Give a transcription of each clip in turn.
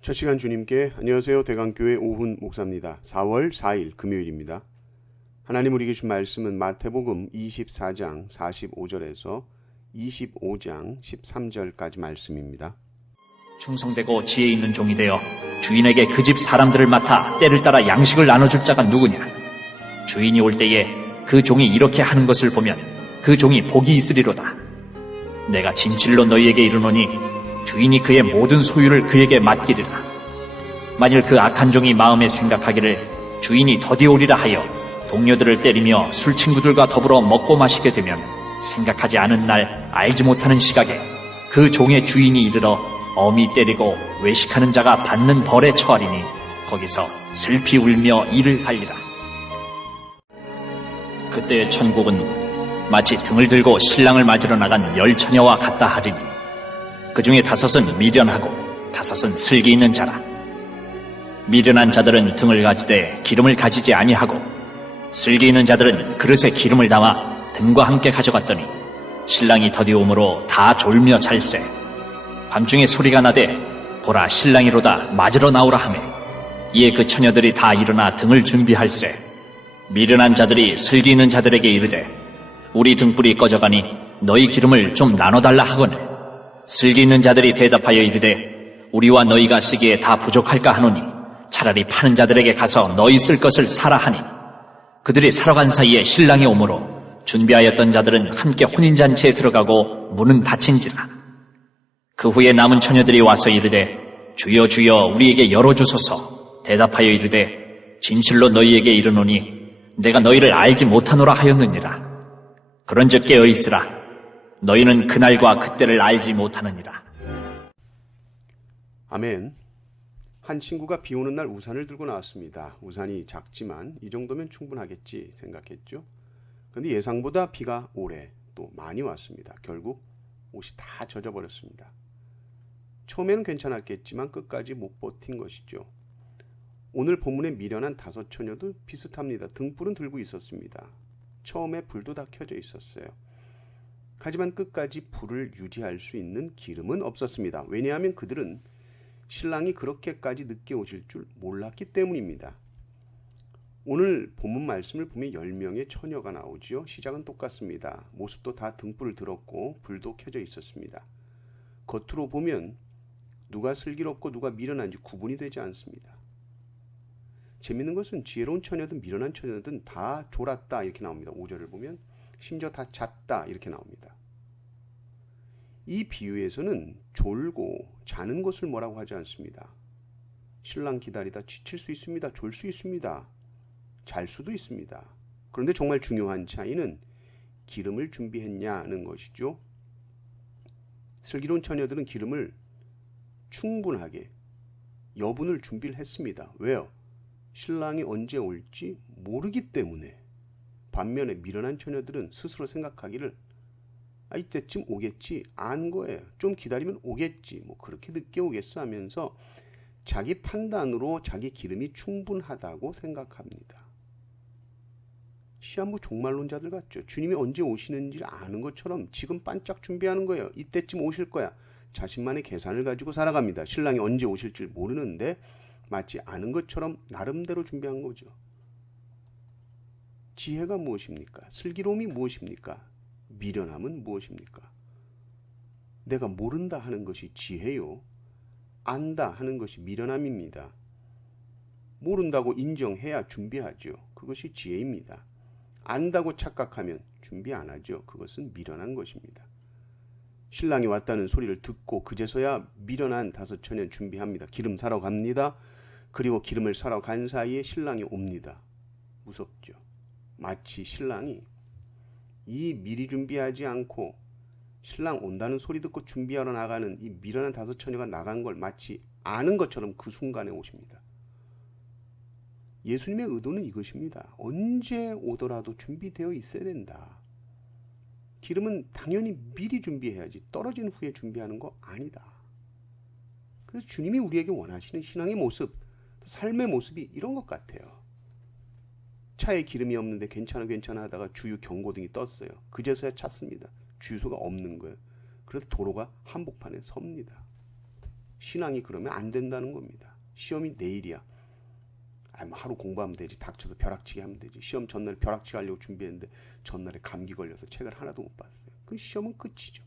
첫 시간 주님께 안녕하세요. 대강교회 오훈 목사입니다. 4월 4일 금요일입니다. 하나님 우리에게 준 말씀은 마태복음 24장 45절에서 25장 13절까지 말씀입니다. 충성되고 지혜 있는 종이 되어 주인에게 그 집 사람들을 맡아 때를 따라 양식을 나눠줄 자가 누구냐? 주인이 올 때에 그 종이 이렇게 하는 것을 보면 그 종이 복이 있으리로다. 내가 진실로 너희에게 이르노니 주인이 그의 모든 소유를 그에게 맡기리라. 만일 그 악한 종이 마음에 생각하기를 주인이 더디 오리라 하여 동료들을 때리며 술 친구들과 더불어 먹고 마시게 되면 생각하지 않은 날 알지 못하는 시각에 그 종의 주인이 이르러 엄히 때리고 외식하는 자가 받는 벌에 처하리니 거기서 슬피 울며 이를 갈리라. 그때 천국은 마치 등을 들고 신랑을 맞으러 나간 10처녀와 같다 하리니 그 중에 5은 미련하고 5은 슬기 있는 자라. 미련한 자들은 등을 가지되 기름을 가지지 아니하고 슬기 있는 자들은 그릇에 기름을 담아 등과 함께 가져갔더니 신랑이 더디 오므로 다 졸며 잘세. 밤중에 소리가 나되 보라 신랑이로다 맞으러 나오라 하매 이에 그 처녀들이 다 일어나 등을 준비할세. 미련한 자들이 슬기 있는 자들에게 이르되 우리 등불이 꺼져가니 너희 기름을 좀 나눠달라 하거늘 슬기 있는 자들이 대답하여 이르되 우리와 너희가 쓰기에 다 부족할까 하노니 차라리 파는 자들에게 가서 너희 쓸 것을 사라 하니 그들이 사러 간 사이에 신랑이 오므로 준비하였던 자들은 함께 혼인잔치에 들어가고 문은 닫힌지라. 그 후에 남은 처녀들이 와서 이르되 주여 주여 우리에게 열어주소서. 대답하여 이르되 진실로 너희에게 이르노니 내가 너희를 알지 못하노라 하였느니라. 그런즉 깨어 있으라. 너희는 그날과 그때를 알지 못하느니라. 아멘. 한 친구가 비 오는 날 우산을 들고 나왔습니다. 우산이 작지만 이 정도면 충분하겠지 생각했죠. 그런데 예상보다 비가 오래 또 많이 왔습니다. 결국 옷이 다 젖어버렸습니다. 처음에는 괜찮았겠지만 끝까지 못 버틴 것이죠. 오늘 본문의 미련한 5처녀도 비슷합니다. 등불은 들고 있었습니다. 처음에 불도 다 켜져 있었어요. 하지만 끝까지 불을 유지할 수 있는 기름은 없었습니다. 왜냐하면 그들은 신랑이 그렇게까지 늦게 오실 줄 몰랐기 때문입니다. 오늘 본문 말씀을 보면 10명의 처녀가 나오죠. 시작은 똑같습니다. 모습도 다 등불을 들었고 불도 켜져 있었습니다. 겉으로 보면 누가 슬기롭고 누가 미련한지 구분이 되지 않습니다. 재밌는 것은 지혜로운 처녀든 미련한 처녀든 다 졸았다 이렇게 나옵니다. 5절을 보면 심지어 다 잤다 이렇게 나옵니다. 이 비유에서는 졸고 자는 것을 뭐라고 하지 않습니다. 신랑 기다리다 지칠 수 있습니다. 졸 수 있습니다. 잘 수도 있습니다. 그런데 정말 중요한 차이는 기름을 준비했냐는 것이죠. 슬기로운 처녀들은 기름을 충분하게 여분을 준비를 했습니다. 왜요? 신랑이 언제 올지 모르기 때문에. 반면에 미련한 처녀들은 스스로 생각하기를 이때쯤 오겠지 안 거예요. 좀 기다리면 오겠지 뭐 그렇게 늦게 오겠어 하면서 자기 판단으로 자기 기름이 충분하다고 생각합니다. 시한부 종말론자들 같죠. 주님이 언제 오시는지 아는 것처럼 지금 반짝 준비하는 거예요. 이때쯤 오실 거야. 자신만의 계산을 가지고 살아갑니다. 신랑이 언제 오실지 모르는데 마치 아는 것처럼 나름대로 준비한 거죠. 지혜가 무엇입니까? 슬기로움이 무엇입니까? 미련함은 무엇입니까? 내가 모른다 하는 것이 지혜요. 안다 하는 것이 미련함입니다. 모른다고 인정해야 준비하죠. 그것이 지혜입니다. 안다고 착각하면 준비 안 하죠. 그것은 미련한 것입니다. 신랑이 왔다는 소리를 듣고 그제서야 미련한 5처녀는 준비합니다. 기름 사러 갑니다. 그리고 기름을 사러 간 사이에 신랑이 옵니다. 무섭죠. 마치 신랑이 이 미리 준비하지 않고 신랑 온다는 소리 듣고 준비하러 나가는 이 미련한 5처녀가 나간 걸 마치 아는 것처럼 그 순간에 오십니다. 예수님의 의도는 이것입니다. 언제 오더라도 준비되어 있어야 된다. 기름은 당연히 미리 준비해야지 떨어진 후에 준비하는 거 아니다. 그래서 주님이 우리에게 원하시는 신앙의 모습, 삶의 모습이 이런 것 같아요. 차에 기름이 없는데 괜찮아 하다가 주유 경고등이 떴어요. 그제서야 찾습니다. 주유소가 없는 거예요. 그래서 도로가 한복판에 섭니다. 신앙이 그러면 안 된다는 겁니다. 시험이 내일이야. 뭐 하루 공부하면 되지. 닥쳐서 벼락치기 하면 되지. 시험 전날에 벼락치기 하려고 준비했는데 전날에 감기 걸려서 책을 하나도 못 봤어요. 그 시험은 끝이죠.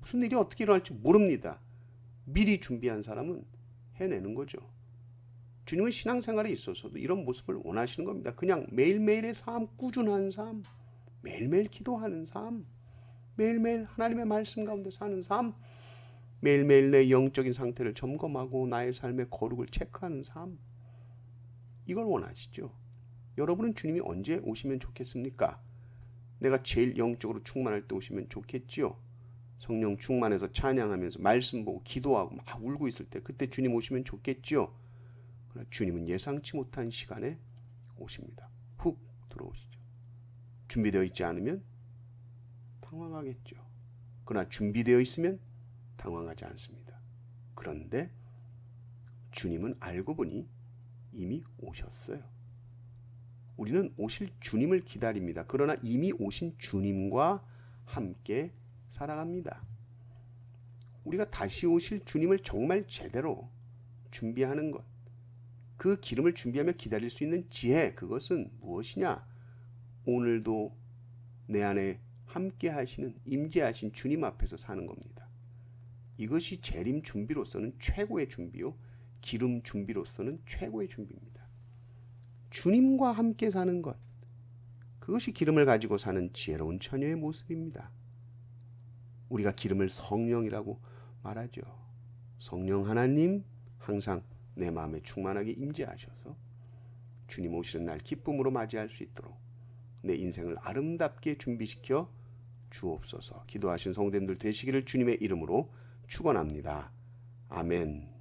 무슨 일이 어떻게 일어날지 모릅니다. 미리 준비한 사람은 해내는 거죠. 주님은 신앙생활에 있어서도 이런 모습을 원하시는 겁니다. 그냥 매일매일의 삶, 꾸준한 삶, 매일매일 기도하는 삶, 매일매일 하나님의 말씀 가운데 사는 삶, 매일매일 내 영적인 상태를 점검하고 나의 삶의 거룩을 체크하는 삶, 이걸 원하시죠. 여러분은 주님이 언제 오시면 좋겠습니까? 내가 제일 영적으로 충만할 때 오시면 좋겠지요. 성령 충만해서 찬양하면서 말씀 보고 기도하고 막 울고 있을 때 그때 주님 오시면 좋겠지요. 그러나 주님은 예상치 못한 시간에 오십니다. 훅 들어오시죠. 준비되어 있지 않으면 당황하겠죠. 그러나 준비되어 있으면 당황하지 않습니다. 그런데 주님은 알고 보니 이미 오셨어요. 우리는 오실 주님을 기다립니다. 그러나 이미 오신 주님과 함께 살아갑니다. 우리가 다시 오실 주님을 정말 제대로 준비하는 것, 그 기름을 준비하며 기다릴 수 있는 지혜, 그것은 무엇이냐? 오늘도 내 안에 함께 하시는 임재하신 주님 앞에서 사는 겁니다. 이것이 재림 준비로서는 최고의 준비요, 기름 준비로서는 최고의 준비입니다. 주님과 함께 사는 것, 그것이 기름을 가지고 사는 지혜로운 처녀의 모습입니다. 우리가 기름을 성령이라고 말하죠. 성령 하나님 항상 내 마음에 충만하게 임재하셔서 주님 오시는 날 기쁨으로 맞이할 수 있도록 내 인생을 아름답게 준비시켜 주옵소서. 기도하신 성도님들 되시기를 주님의 이름으로 축원합니다. 아멘.